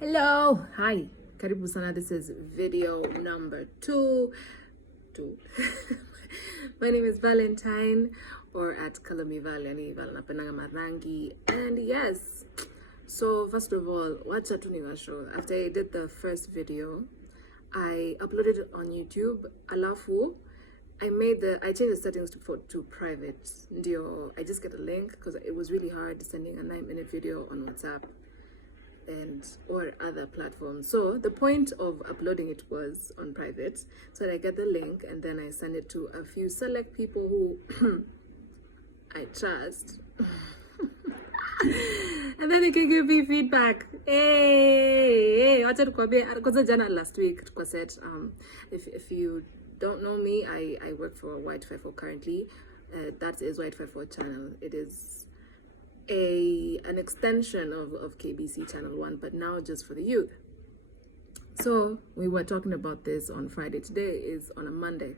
Hello, hi, karibu sana. This is video number two. My name is Valentine, or at Color Me Val, yani Val napendanga marangi. And yes, so first of all, wacha tu niwasho. After I did the first video, I uploaded it on YouTube. Alafu, I changed the settings to private. Ndio, I just get a link because it was really hard sending a 9-minute video on WhatsApp or other platforms. So the point of uploading it was on private, so that I get the link and then I send it to a few select people who I trust. And then they can give me feedback. Hey, wacha tukwambie kwanza jana last week tukwa said if you don't know me, I work for White 54 currently. That is White 54 channel. It is an extension of KBC Channel 1, but now just for the youth. So we were talking about this on Friday. Today is on a Monday.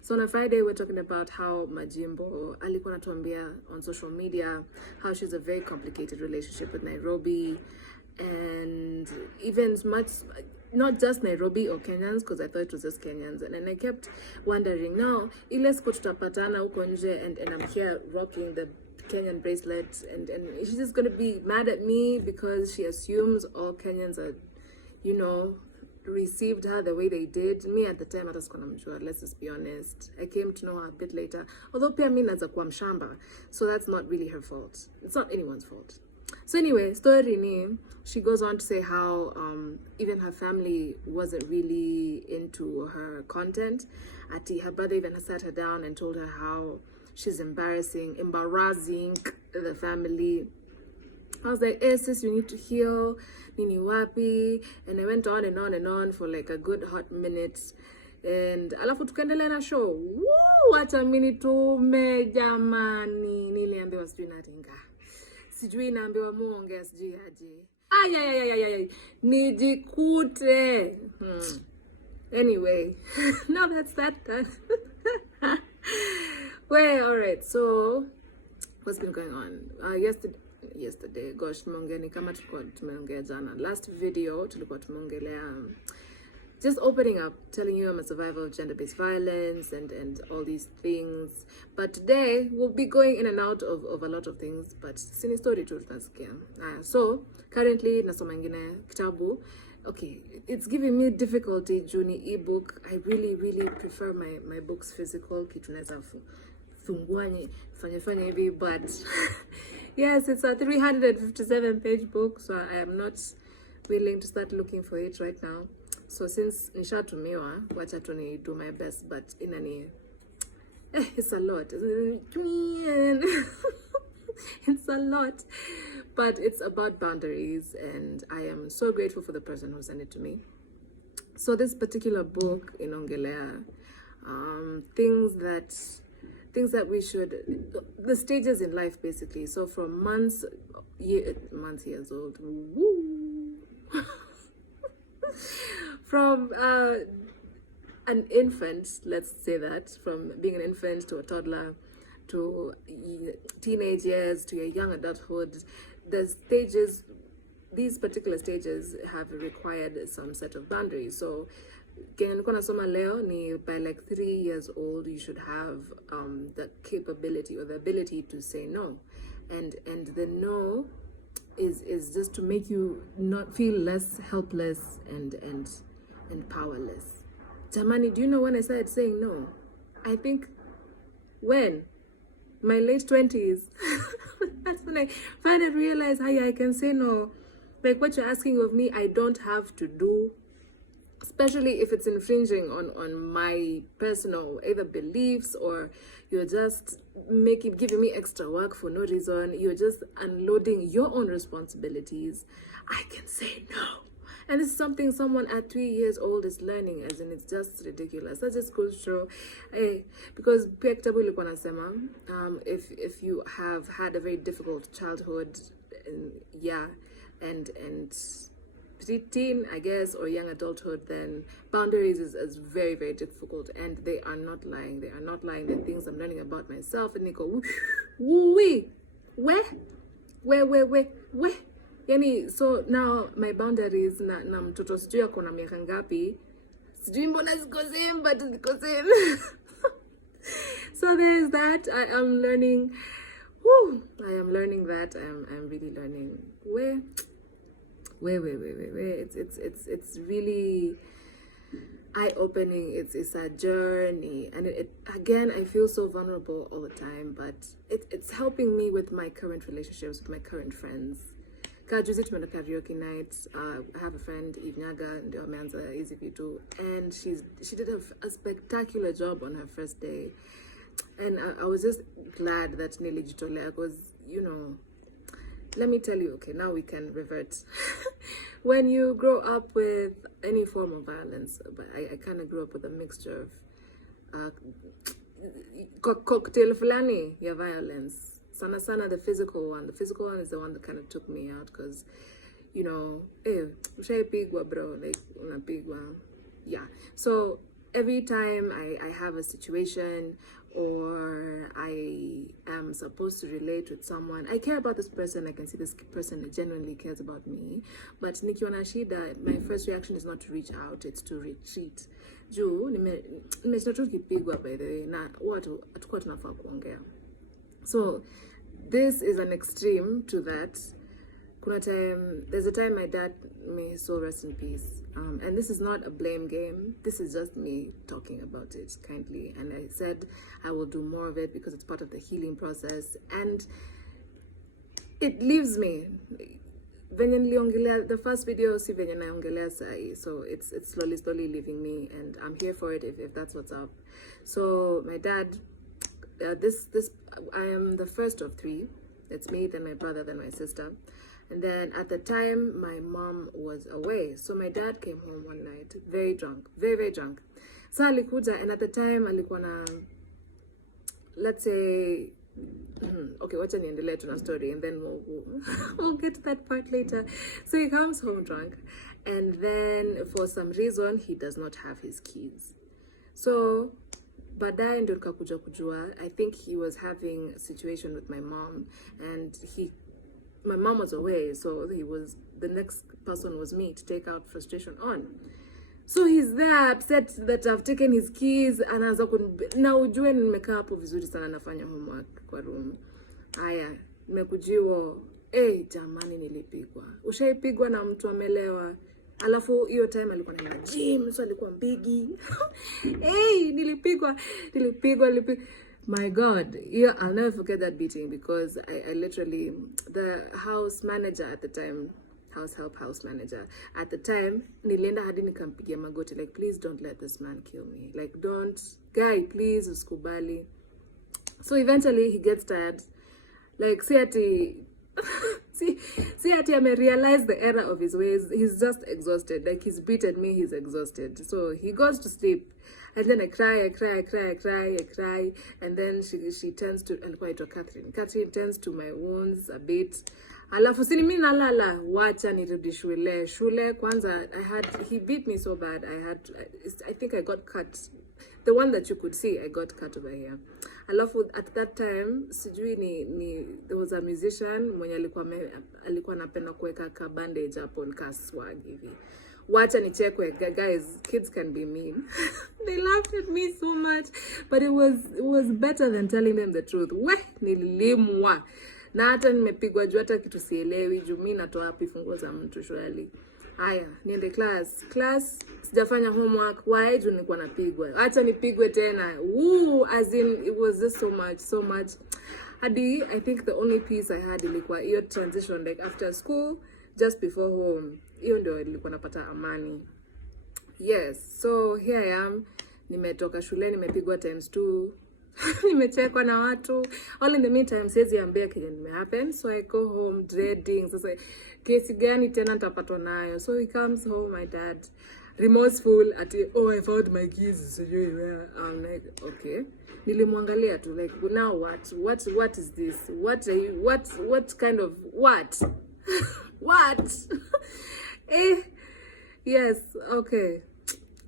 So on a Friday, we're talking about how Majimbo alikuwa anatuambia on social media how she's a very complicated relationship with Nairobi, and even not just Nairobi or Kenyans, because I thought it was just Kenyans. And then I kept wondering, now, ile siku tutapatana huko nje and I'm here rocking the Kenyan bracelet, and she's just going to be mad at me because she assumes all Kenyans are, received her the way they did. Me at the time, I was sure, let's just be honest. I came to know her a bit later. Although pia mimi naza kuwa mshamba, so that's not really her fault. It's not anyone's fault. So anyway, story ni, she goes on to say how even her family wasn't really into her content. Her brother even sat her down and told her how she's embarrassing the family. I was like, hey sis, you need to heal, nini wapi. And I went on and on and on for like a good hot minute. And alafu tukaendelea na show. Woo, hata mini tume jamani. Niliambiwa sijui naringa. Sijui naambiwa muongea sijui aje. Ay. Nijikute. Anyway, now that's that done. Well, alright, so what's been going on? Yesterday, gosh, tumeongea kama tulikuwa tumeongea jana. Last video tulikuwa tumeongelea just opening up, telling you I'm a survivor of gender-based violence and all these things. But today we'll be going in and out of a lot of things, but sini story tu tutasikia. So currently nasoma ingine kitabu. Okay, it's giving me difficulty juni ebook. I really prefer my books physical. Kitu naweza funguanye fanya hivi, but yes, it's a 357 page book, so I am not willing to start looking for it right now. So since nishatumiwa, wacha tu ni do my best, but it's a lot. It's a lot, but it's about boundaries, and I am so grateful for the person who sent it to me. So this particular book in Ongelea, things that we should, the stages in life basically. So from years old, woo, from an infant, let's say that, from being an infant to a toddler, to teenage years, to your young adulthood, these particular stages have required some set of boundaries. So by like 3 years old, you should have the capability or the ability to say no, and the no is just to make you not feel less helpless and powerless. Jamani, do you know when I started saying no? I think when my late 20s. That's when I finally realized, hey, I can say no. Like what you're asking of me, I don't have to do, especially if it's infringing on my personal either beliefs, or you're just giving me extra work for no reason. You're just unloading your own responsibilities. I can say no. And this is something someone at 3 years old is learning, as in it's just ridiculous. That just goes to show, because if you have had a very difficult childhood, and teen, I guess, or young adulthood, then boundaries is very, very difficult. And they are not lying. They are not lying. The things I'm learning about myself, and they go, where? Yani, so now my boundaries na mtoto sijui ako na miaka ngapi, sijui mbona ziko same but ziko same. So there's that. I am learning. I am learning that. I'm really learning. Where. It's really eye-opening. It's a journey, and it again, I feel so vulnerable all the time, but it's helping me with my current relationships, with my current friends. Kajuzi tumeenda karaoke night. I have a friend, Ivnyaga, ndio ameanza hizi vitu, and she did a spectacular job on her first day, and I was just glad that nilijitolea, because let me tell you, okay, now we can revert. When you grow up with any form of violence, but I kind of grew up with a mixture of cocktail fulani ya violence. Sana sana the physical one. The physical one is the one that kind of took me out, because, ushaipigwa bro, like unapigwa. Yeah. So every time I have a situation or I am supposed to relate with someone, I care about this person, I can see this person genuinely cares about me, but nikiwa na shida, my first reaction is not to reach out, it's to retreat. Juu, nimeshinda tu kipigwa, by the way, na watu hatukuwa tunafaa kuongea. So this is an extreme to that. There's a time my dad, may his soul rest in peace, and this is not a blame game, this is just me talking about it kindly, and I said I will do more of it because it's part of the healing process, and it leaves me. Venye niliongelea the first video, si venye naongelea sai, so it's slowly leaving me, and I'm here for it if that's what's up. So my dad, I am the first of three. It's me, then my brother, then my sister. And then at the time, my mom was away. So my dad came home one night, very drunk, very drunk. So alikuja, and at the time, alikuwa na, let's say, okay, wacha niendelee tuna story, and then we'll get to that part later. So he comes home drunk, and then for some reason, he does not have his keys. So baadaye ndio nikakuja kujua, I think he was having a situation with my mom, and my mom was away, so the next person was me to take out frustration on. So he's there upset that I've taken his keys, anaanza na ujue nimekaa hapo vizuri sana nafanya homework kwa room. Aya, nimekujiwa, jamani nilipigwa. Ushaipigwa na mtu amelewa. Alafu hiyo time alikuwa na gym, so alikuwa mbigi. Nilipigwa. My God, I'll never forget that beating, because I literally, the house manager at the time, house manager at the time, nilienda hadi nikampigia magoti, like, please don't let this man kill me, like, guy, please usikubali. So eventually he gets tired, like, see ati realized the error of his ways, he's just exhausted, like, he's beaten me, he's exhausted, so he goes to sleep. And then I cry, and then she turns to, alikuwa aitwa Catherine turns to my wounds a bit. Alafu sini mimi nalala, wacha nirudi shule kwanza. He beat me so bad, I think I got cut, the one that you could see, I got cut over here. Alafu at that time, sijui there was a musician mwenye alikuwa anapenda kuweka ka bandage hapo nika swag hivi. Wacha nichekwe, guys, kids can be mean. They laughed at me so much, but it was better than telling them the truth. Nililimwa. Na hata nimepigwa juu hata kitu sielewi, juu mimi natoa wapi funguo za mtu shwali. Haya, niende class, sijafanya homework, why juu nilikuwa napigwa. Acha nipigwe tena. As in, it was just so much. Hadi, I think the only peace I had ilikuwa hiyo transition, like after school, just before home. Hiyo ndio ilikuwa napata amani. Yes, so here I am. Nimetoka shule, nimepigwa ×2. Nimechekwa na watu. All in the meantime, siwezi ambia kile nimehappen. So I go home dreading. Sasa kesi gani tena nitapatwa nayo? So he comes home, my dad, remorseful, I found my keys. I'm like, okay. Nilimwangalia tu, like, now what? What is this? What kind of, what? What? Yes, okay.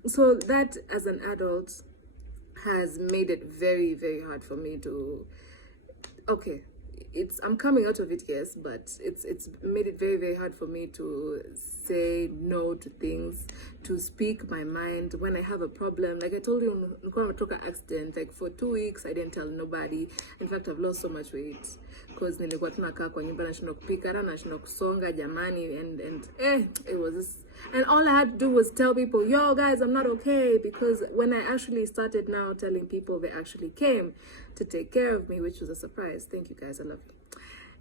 So that, as an adult, has made it very hard for me to, okay, I'm coming out of it, yes, but it's made it very, very hard for me to say no to things, to speak my mind when I have a problem. Like I told you, nilikuwa accident. Like for 2 weeks, I didn't tell nobody. In fact, I've lost so much weight because nilikuwa tunakaa kwa nyumba nashindwa kupika na nashindwa kusonga jamani, and it was just, and all I had to do was tell people, yo guys, I'm not okay, because when I actually started now telling people, they actually came to take care of me, which was a surprise. Thank you guys, I love you.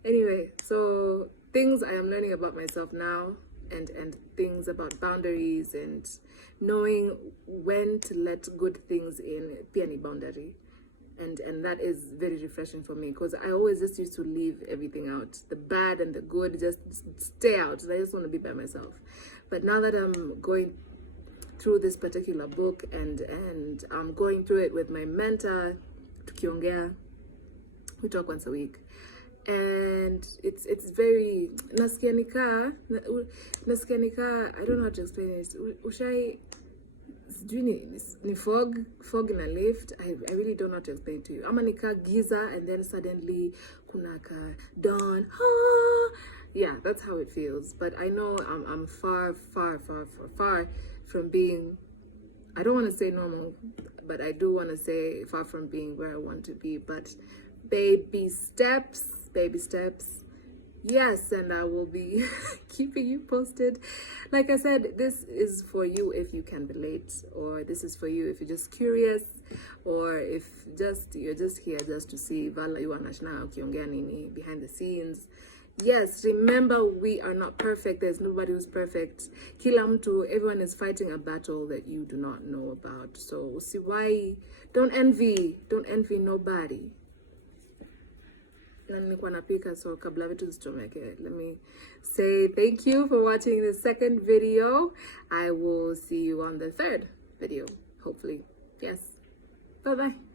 Anyway, so things I am learning about myself now, and things about boundaries and knowing when to let good things in, pia ni boundary. And that is very refreshing for me, because I always just used to leave everything out. The bad and the good just stay out. I just want to be by myself. But now that I'm going through this particular book and I'm going through it with my mentor, tukiongea, we talk once a week, and it's very nasikia nika, I don't know how to explain it. Ushai ni fog in a lift. I really don't know how to explain it to you. Ama nika giza and then suddenly kuna ka dawn. Yeah, that's how it feels. But I know I'm far from being, I don't want to say normal, but I do want to say far from being where I want to be. But baby steps. Yes, and I will be keeping you posted. Like I said, this is for you if you can relate, or this is for you if you're just curious, or if you're just here just to see Vala Yuanashna ukiongea nini behind the scenes. Yes, remember, we are not perfect. There's nobody who's perfect. Kila mtu, everyone is fighting a battle that you do not know about. So see why, don't envy nobody. So kabla vitu zichomeke, let me say thank you for watching the second video. I will see you on the third video, hopefully. Yes. Bye-bye.